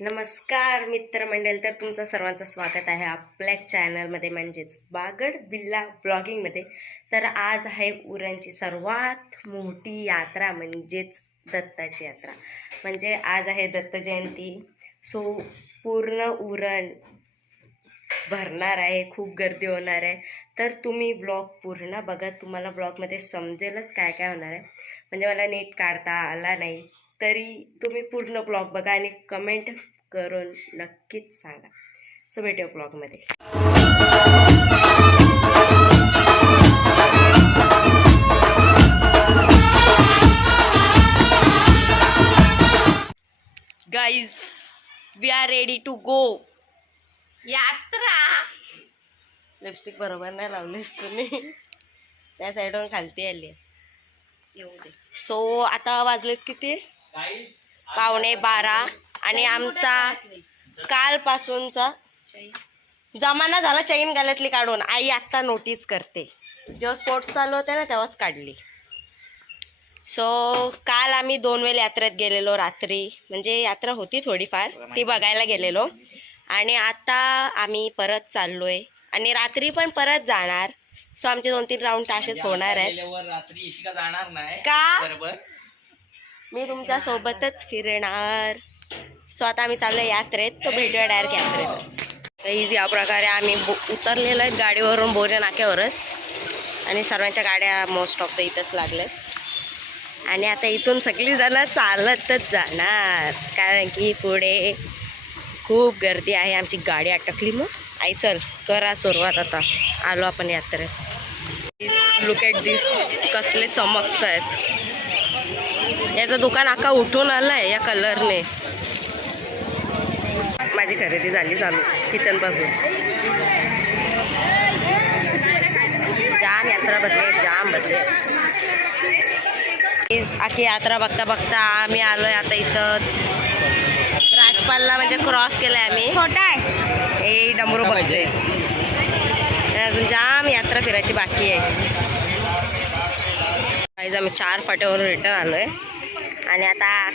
नमस्कार मित्रमंडळ, तर तुमचं सर्वांचं स्वागत आहे आपल्या चॅनलमध्ये म्हणजेच बागड बिल्ला ब्लॉगिंगमध्ये। तर आज आहे उरणची सर्वात मोठी यात्रा म्हणजेच दत्ताची यात्रा। म्हणजे आज आहे दत्त जयंती, सो पूर्ण उरण भरणार आहे, खूप गर्दी होणार आहे। तर तुम्ही ब्लॉग पूर्ण बघा, तुम्हाला ब्लॉगमध्ये समजेलच काय काय होणार आहे। म्हणजे मला नीट काढता आला नाही तरी तुम्ही पूर्ण ब्लॉग बघा आणि कमेंट करून नक्कीच सांगा। सो भेटूया ब्लॉगमध्ये। Guys, we are ready to go यात्रा। लिपस्टिक बरोबर नाही लावलीस तुम्ही, त्या साईडवरून खालती आली आहे। सो आता वाजलेत किती, 11:15 आणि आमचा कालपासूनचा जमाना झाला चैन गळ्यातली काढून। आई आत्ता नोटीस करते, जेव्हा स्पोर्ट्स चालू होते ना तेव्हाच काढली। सो काल आम्ही 2 वेळा यात्रेत गेलेलो रात्री, म्हणजे यात्रा होती थोडीफार ती बघायला गेलेलो, आणि आता आम्ही परत चाललोय आणि रात्री पण परत जाणार। सो आमचे 2-3 राऊंड तासेच होणार आहेत का, मी तुमच्या सोबतच फिरणार। सो आता आम्ही चाललोय यात्रेत, तो भेटूया डायरेक्ट यात्रेतच। या प्रकारे आम्ही उतरलेलो आहेत गाडीवरून बोरे नाक्यावरच, आणि सर्वांच्या गाड्या मोस्ट ऑफ द इथंच लागल्यात। आणि आता इथून सगळी जण चालतच जाणार, कारण की पुढे खूप गर्दी आहे। आमची गाडी अटकली, मग आई चल करा सुरुवात, आता आलो आपण यात्रेत। लुक ॲट दिस, कसले चमकत आहेत। याचं दुकान अख्खा उठून आलंय या कलरने। माझी खरेदी झाली चालू किचन पासून। जाम यात्रा बदले, जाम बदले। आखी यात्रा बघता बघता आम्ही आलोय आता इथं राजपालला, म्हणजे क्रॉस केलाय आम्ही। छोटा आहे हे डमरू बघते, अजून जाम यात्रा फिरायची बाकी आहे। आम्ही 4 फाट्यावरून रिटर्न आलोय, आणि आता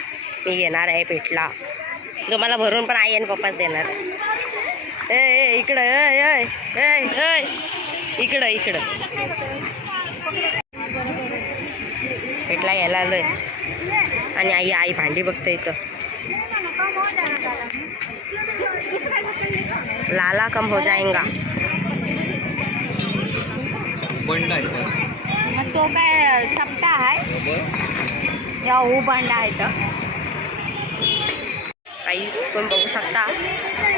मी घेणार आहे पेटला, जो मला भरून पण आई आणि पप्पाच देणार। ए इकडं, ए इकडं इकडं पेटला घ्यायला आलोय, आणि आई भांडी बघते इथं। लाला कम हो जाएगा। तो काय चपटा आहे या बंड आहे तर काहीच पण बघू शकता,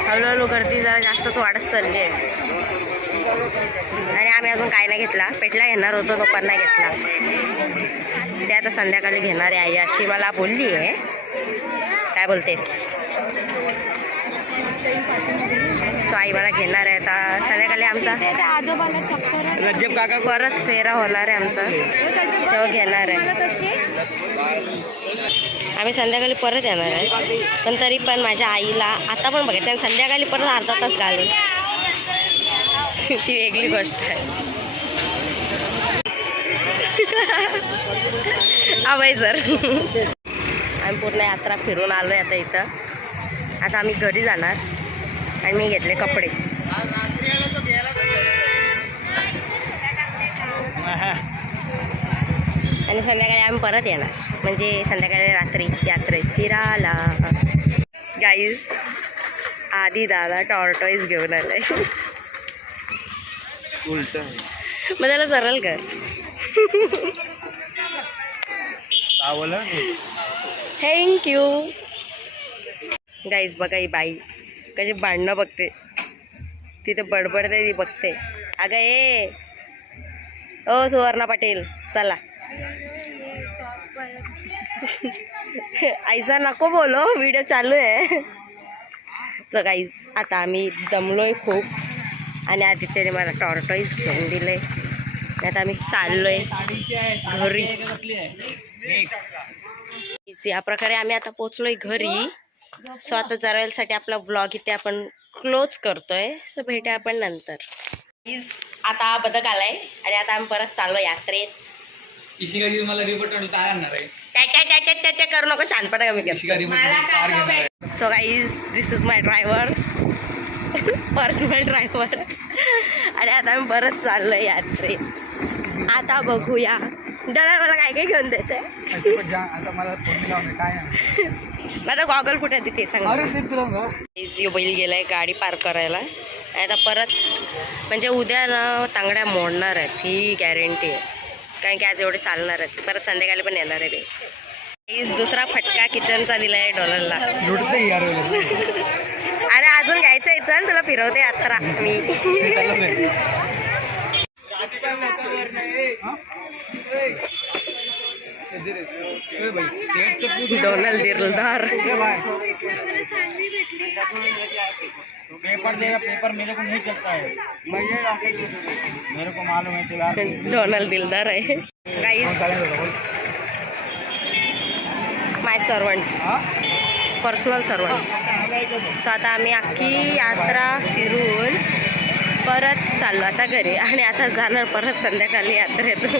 हळूहळू गर्दी जरा जास्तच वाढत चालली आहे। आणि आम्ही अजून काय नाही घेतला, पेटला घेणार होतो तो पण नाही घेतला, ते आता संध्याकाळी घेणार आहे आई अशी मला बोलली आहे। काय बोलतेस? सो आई मला घेणार आहे आता संध्याकाळी। आमचा आजोबाला चक्कर परत फेरा होणार आहे आमचा, तेव्हा घेणार आहे आम्ही। संध्याकाळी परत येणार आहे, पण तरी पण माझ्या आईला आता पण बघायचं, आणि संध्याकाळी परत अर्धा तास घालून ती वेगळी गोष्ट आहे। आवाय सर आम्ही पूर्ण यात्रा फिरून आलोय आता इथं। आता आम्ही घरी जाणार, आणि मी घेतले कपडे। आणि संध्याकाळी आम्ही परत येणार, म्हणजे संध्याकाळी रात्री यात्रेत फिरायला। गाईज, आधी दादा टॉर्टॉईज घेऊन आलाय, उलट मग त्याला सरळ कर। थँक्यू। गाईज बघा ही बाई कशी भांडणं बघते, तिथे बडबडते ती बघते। अगं ए ओ सुवर्णा पाटील चला ऐसा नको बोलो, व्हिडिओ चालू आहे। सो गाईज आता आम्ही दमलोय खूप, आणि आदित्यने मला टॉर्टॉईज घेऊन दिले, आता आम्ही चाललोय घरी। या प्रकारे आम्ही आता पोचलोय घरी। सो आता जरा वेळसाठी आपला व्लॉग इथे आपण क्लोज करतोय। सो भेटूया आपण नंतर। आता बदक आलाय, आणि आता आम्ही परत चाललो यात्रेत। मला रिपोर्ट काय आणणार आहे? टॅ करू नको, शांतपणा कमी कर. So guys, this is my driver, personal driver. आणि आता आम्ही परत चाललोय यात्रेत. आता बघूया डॉलर मला काय काय घेऊन देते. आता गॉगल कुठे आहे ते सांग. बैल गेलाय गाडी पार्क करायला. आणि आता परत म्हणजे उद्या ना तांगड्या मोडणार आहेत ही गॅरंटी आहे, कारण की आज एवढे चालणार आहेत. परत संध्याकाळी पण येणार आहे ते. दुसरा फटका किचनचा दिलाय डॉलरला. अरे अजून घ्यायचं आहे, चल तुला फिरवते यात्रा मी. डोनाल्ड दिलदार. पेपर देगा, पेपर मेरे को नहीं चलता है, मेरे को मालूम है तुला. डोनाल्ड दिलदार आहे गाईस. माय सर्वंट, पर्सनल सर्वंट. सो आता आम्ही अख्खी यात्रा फिरून परत चाललो आता घरी. आणि आता जाणार परत संध्याकाळी यात्रेतून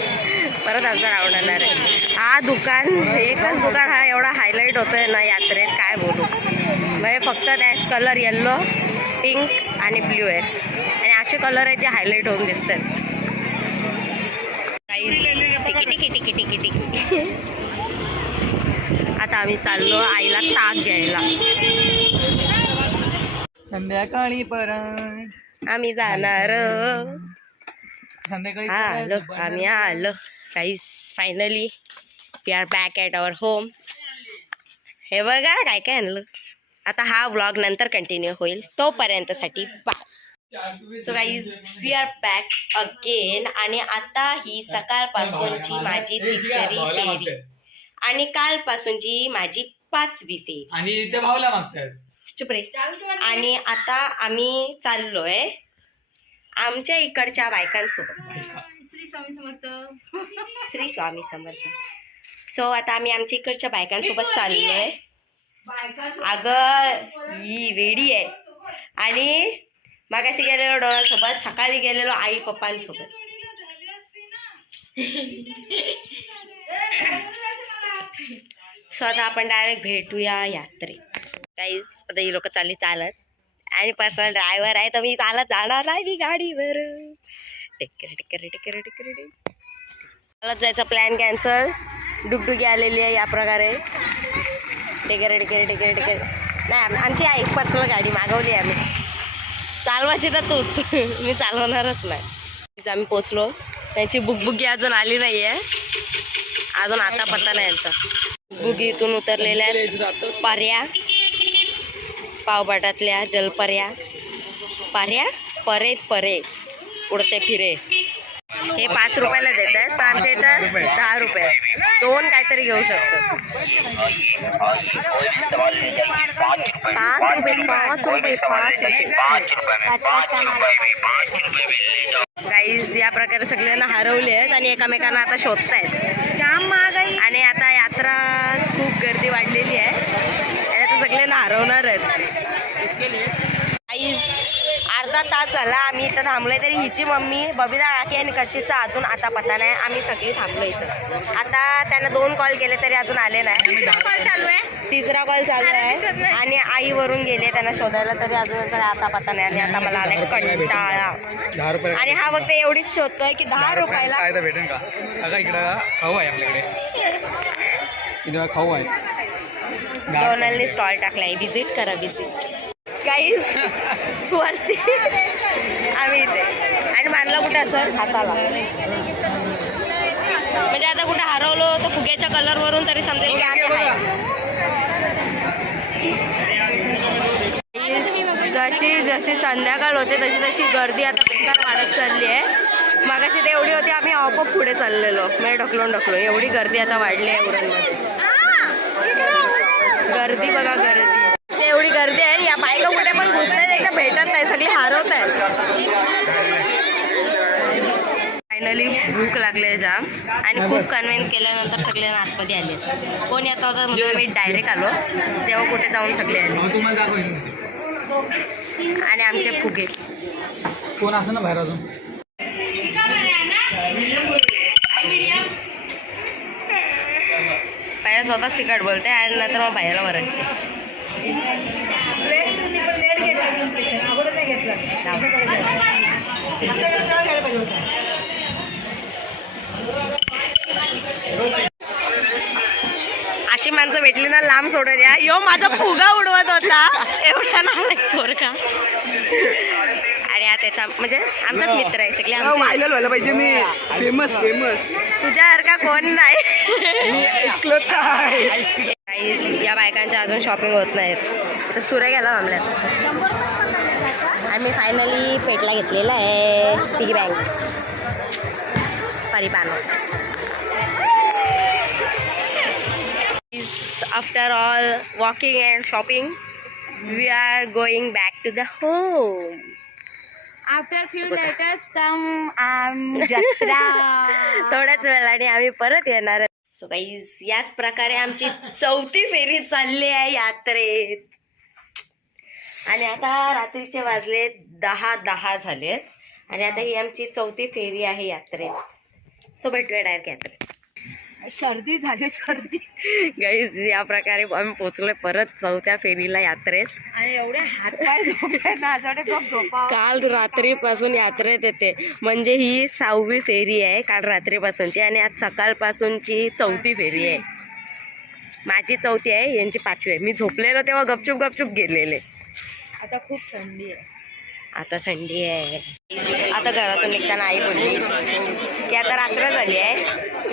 परत आमचा राऊंड येणार आहे. हा दुकान, एकच दुकान हा एवढा हायलाईट होतोय ना यात्रेत, काय बोलू. म्हणजे फक्त त्यात कलर येल्लो, पिंक आणि ब्ल्यू आहे. आणि असे कलर आहे जे हायलाईट होऊन दिसतात. टिकी टिकी टिकी टिकी टिकी. आता आम्ही चाललो आईला ताक घ्यायला. संध्याकाळी परत आम्ही जाणार. संध्याकाळी आलो आम्ही आलो guys. Finally we are back at our home. हे बघा काय काय आणलं. आता हा व्लॉग नंतर कंटिन्यू होईल, तोपर्यंतसाठी bye. So guys, we are back again. आणि आता ही सकाळपासूनची माझी तिसरी फेरी आणि कालपासूनची माझी 5वी फेरी. आणि ते भावला मागतात. चुप रे. आणि आता आम्ही चाललोय आमच्या इकडच्या बायकांसोबत. श्री स्वामी समर्थ. सो आता आम्ही आमच्या इकडच्या बायकांसोबत चाललोय. अगं ही वेडी आहे. आणि मागाशी गेलेलो डोळ्यासोबत, सकाळी गेलेलो आई पप्पांसोबत. सो आता आपण डायरेक्ट भेटूया यात्रेत. गाईज, आता ही लोक चालली चालत. आणि पर्सनल ड्रायव्हर आहे तर मी चालत जाणार नाही मी गाडीवर. टिकर टिकर टिकर टिकर टिकर. चालत जायचा प्लॅन कॅन्सल. डुगडुगी आलेली आहे या प्रकारे. टिकर टिकर टिकर टिकर. नाही, आमची आई पर्सनल गाडी मागवली आहे आम्ही. चालवायची तर तूच, मी चालवणारच नाही. आम्ही पोचलो. त्यांची बुगबुगी अजून आली नाही आहे. अजून आता पत्ता नाही यांचा. बुगी इथून उतरलेल्या आहेत. पर्या, पावबाटातल्या जलपर्या, पर्या परे परे उडते फिरे. हे 5 रुपयाला देत आहेत, पण आमच्या इथं 10 रुपये. 2 काहीतरी घेऊ शकतोस. 5 रुपये 5 रुपये 5 रुपये. गाईज, या प्रकारे सगळ्यांना हरवले आहेत आणि एकमेकांना आता शोधतायत. जाम महागाई. आणि आता यात्रा खूप गर्दी वाढलेली आहे आणि आता सगळ्यांना हरवणार आहेत. गाईज, अर्धा तास झाला आम्ही इथं थांबलोय, तरी हिची मम्मी बबिता काकी आणि कशीचा अजून आता पत्ता नाही. आम्ही सगळी थांबलो इथं. आता त्यांना 2 कॉल केले तरी अजून आले नाही. तिसरा कॉल चालू आहे. आणि आईवरून गेले त्यांना शोधायला, तरी अजून तर आता पत्ता नाही. आणि आता मला आलाय कंटाळा. 10 रुपये. आणि हा फक्त एवढीच शोधतोय की 10 रुपयाला काय तर भेटेल का. अगं इकडं खाऊ आहे आपल्याकडे. इथं खाऊ आहे. डोनाल्डने स्टॉल टाकलाय. व्हिजिट करा, व्हिजिट. गाईज, वरती आम्ही इथे. आणि मानला कुठे असं हाताला. म्हणजे आता कुठे हरवलो तर फुग्याच्या कलरवरून तरी समजेल की आहे. जशी जशी संध्याकाळ होते तशी तशी गर्दी आता बेकार वाढत चालली आहे. मागाशी ते एवढी होती, आम्ही आपोआप पुढे चाललेलो. म्हणजे ढकलून एवढी गर्दी आता वाढली आहे उरणमध्ये. गर्दी बघा, गर्दी. ते एवढी गर्दी आहे. या बायका कुठे पण घुसतात, एकदा भेटत नाही, सगळी हरवत आहेत. फायनली भूक लागले जाम. आणि खूप कन्व्हिन्स केल्यानंतर सगळे आतमध्ये आले. कोण येता होता म्हणून मी डायरेक्ट आलो, तेव्हा कुठे जाऊन सगळे आले. तुम्हाला आणि आमचे फुगे कोण असं ना बाहेर अजून. भैया स्वतःच तिखट बोलते आणि नंतर मग भैयाला वरडते. अशी माणसं भेटली ना लांब सोडून या. यो माझा फुगा उडवत होता एवढा नालायक पोरका. आणि हा त्याचा म्हणजे आमचाच मित्र आहे सगळे आमचे. व्हायरल व्हायला पाहिजे मी. Famous famous. तुझ्यासारखा कोण नाही. एकलंच आहे. Guys, या बायकांच्या अजून शॉपिंग होत नाहीत. तर सुरे गेला आमल्यात. आणि मी फायनली पेटला घेतलेला आहे पिगी बँक परिपानो. After all walking and shopping we are going back to the home. After few letters come जत्रा. थोड्याच वेळाने आम्ही परत येणार. सो गाईज याच प्रकारे आमची 4थी फेरी चालली आहे यात्रेत. आणि आता रात्रीचे वाजले 10:10 झालेत. आणि आता ही आमची 4थी फेरी आहे यात्रेत. सो भेटूया डायरेक्ट यात्रेत. सर्दी झाली सर्दी. गाईज या प्रकारे आम्ही पोचलोय परत 4थ्या फेरीला यात्रेत. आणि एवढे हातपाय झोपले ना असं वाटतं गप झोपावं. काल रात्रीपासून यात्रेत येते म्हणजे ही 6वी फेरी आहे काल रात्रीपासूनची. आणि आज सकाळपासूनची 4थी फेरी आहे. माझी 4थी आहे यांची 5वी आहे. मी झोपलेलो तेव्हा गपचूप गपचूप गेलेले. आता खूप थंडी आहे. आता थंडी आहे. आता घरातून निघताना आई बोलली की आता रात्र झाली आहे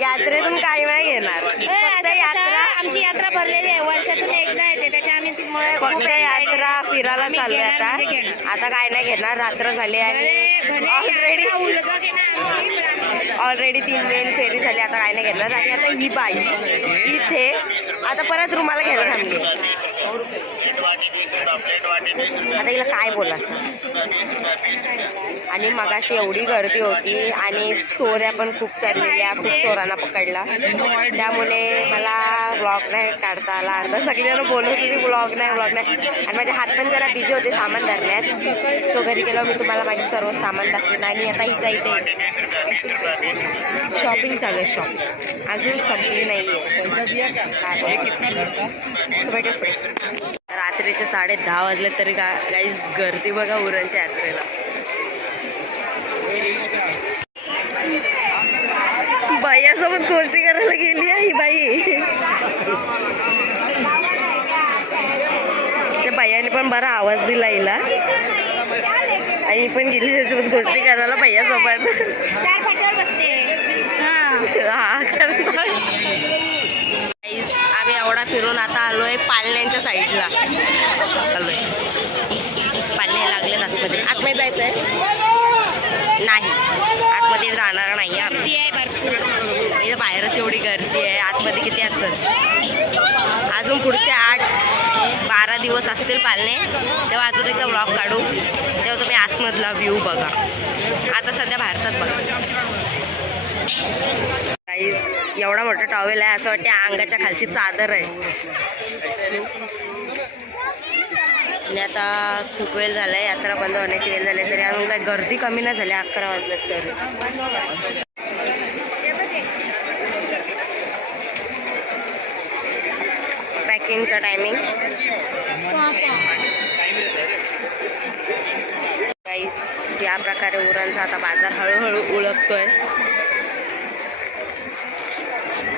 यात्रेतून काही नाही घेणार. फक्त यात्रा आमची यात्रा भरलेली आहे वर्षातून एकदा येते त्याच्या आम्ही फक्त यात्रा फिरायला चाललोय आता. आता काय नाही घेणार. रात्र झाली आहे ऑलरेडी 3 वेळ फेरी झाली. आता काय नाही घेणार. आणि आता ही बाई इथे आता परत रुमाला घ्यायला थांबली. आता हिला काय बोलायचं. आणि मगाशी एवढी गर्दी होती आणि चोऱ्या पण खूप चाललेल्या. खूप चोरांना पकडला त्यामुळे मला ब्लॉग नाही काढता आला. आता सगळीजण बोलत होती ब्लॉग नाही. आणि माझे हात पण जरा बिझी होते सामान धरण्यात. सो घरी गेलो मी तुम्हाला माझे सर्व सामान दाखवेन. आणि आता हिचा इथे शॉपिंग चालू आहे. शॉपिंग अजून संपली नाही आहे. सो भेटू पुढे. रात्रीचे 10:30 वाजले तरी गाईज गर्दी बघा उरणच्या यात्रेला. बाईसोबत गोष्टी करायला गेली आहे ही बाई. त्या बाईने पण बरा आवाज दिला हिला. आणि पण गेली त्यासोबत गोष्टी करायला भैयासोबत. आम्ही एवढा फिरून आता आलोय पालण्यांच्या साईडला. आलोय पालणे लागले आतमध्ये. आतमध्ये जायचंय नाही. आतमध्ये जाणार नाही आम्ही. इथं बाहेरच एवढी गर्दी आहे. आतमध्ये किती असतात. अजून पुढचे 8-12 दिवस असतील पालणे तेव्हा अजून एकदा ब्लॉग काढू. तेव्हा तुम्ही आतमधला व्ह्यू बघा. आता सध्या बाहेरचाच बघा. गाईज एवढा मोठा टॉवेल आहे असं वाटते अंगाच्या खालची चादर आहे. आणि आता खूप वेळ झाला आहे. यात्रा बंद होण्याची वेळ झाली तरी अजून काही गर्दी कमी नाही झाली. 11 वाजले तरी. पॅकिंगचा टायमिंग गाईज या प्रकारे उरणचा आता बाजार हळूहळू ओळखतोय.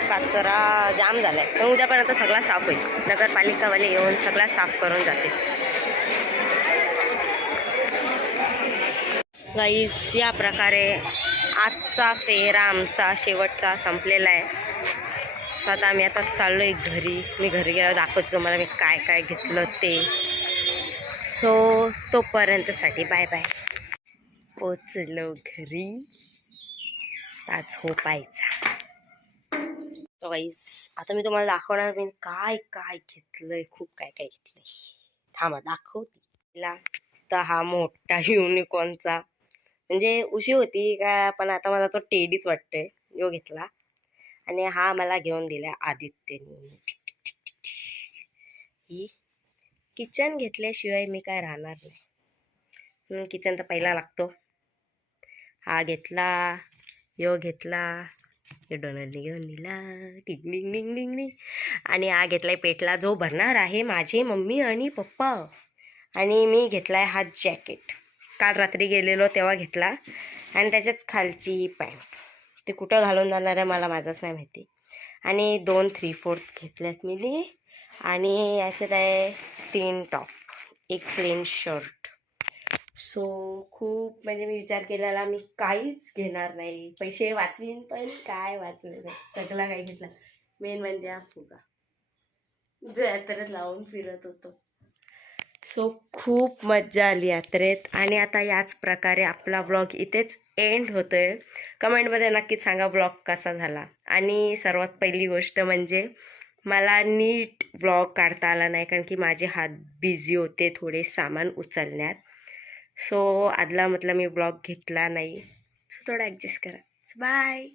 कचरा जाम झालाय पण उद्यापर्यंत सगळा साफ होईल. नगरपालिकावाले येऊन सगळा साफ करून जाते. गाईस या प्रकारे आजचा फेरा आमचा शेवटचा संपलेला आहे. सो आता आम्ही आता चाललोय घरी. मी घरी गेल्यावर दाखवतो तुम्हाला मी काय काय घेतलं ते. सो तोपर्यंतसाठी बाय बाय. पोचलो घरी ताच झोपायचा. सो गाईस आता मी तुम्हाला दाखवणार मी काय काय घेतलंय. खूप काय काय घेतलंय. थांबा दाखवते. तिला तर हा मोठा युनिकॉर्नचा म्हणजे उशी होती का पण आता मला तो टेडीच वाटतोय. यो घेतला. आणि हा मला घेऊन दिला आदित्यने. ही किचन घेतल्याशिवाय मी काय राहणार नाही. किचन तर पहिला लागतो. हा घेतला. यो घेतला. हे डोनाल्डने घेऊन दिला. टिंग डिंग डिंग डिंग डिंग. आणि हा घेतलाय पेटला, जो भरणार आहे माझे मम्मी आणि पप्पा. आणि मी घेतलाय हा जॅकेट, काल रात्री गेलेलो तेव्हा घेतला. आणि त्याच्याच खालची ही पॅन्ट, ते कुठं घालून जाणार आहे मला माझंच नाही माहिती. आणि 2 3/4 घेतल्यात मी. आणि याच्यात आहे 3 टॉप, एक प्लेन शर्ट. सो खूप म्हणजे मी विचार केलेला मी काहीच घेणार नाही, पैसे वाचवीन पण काय वाचले नाही, सगळं काही घेतलं. मेन म्हणजे हा फुगा जो यात्रेत लावून फिरत होतो. सो खूप मज्जा आली यात्रेत. आणि आता याच प्रकारे आपला व्लॉग इथेच एंड होतोय. कमेंटमध्ये नक्कीच सांगा व्लॉग कसा झाला. आणि सर्वात पहिली गोष्ट म्हणजे मला नीट व्लॉग काढता आला नाही, कारण की माझे हात बिझी होते थोडे सामान उचलण्यात. सो आदला म्हटलं मी व्लॉग घेतला नाही, सो थोडा ॲडजस्ट करा. बाय.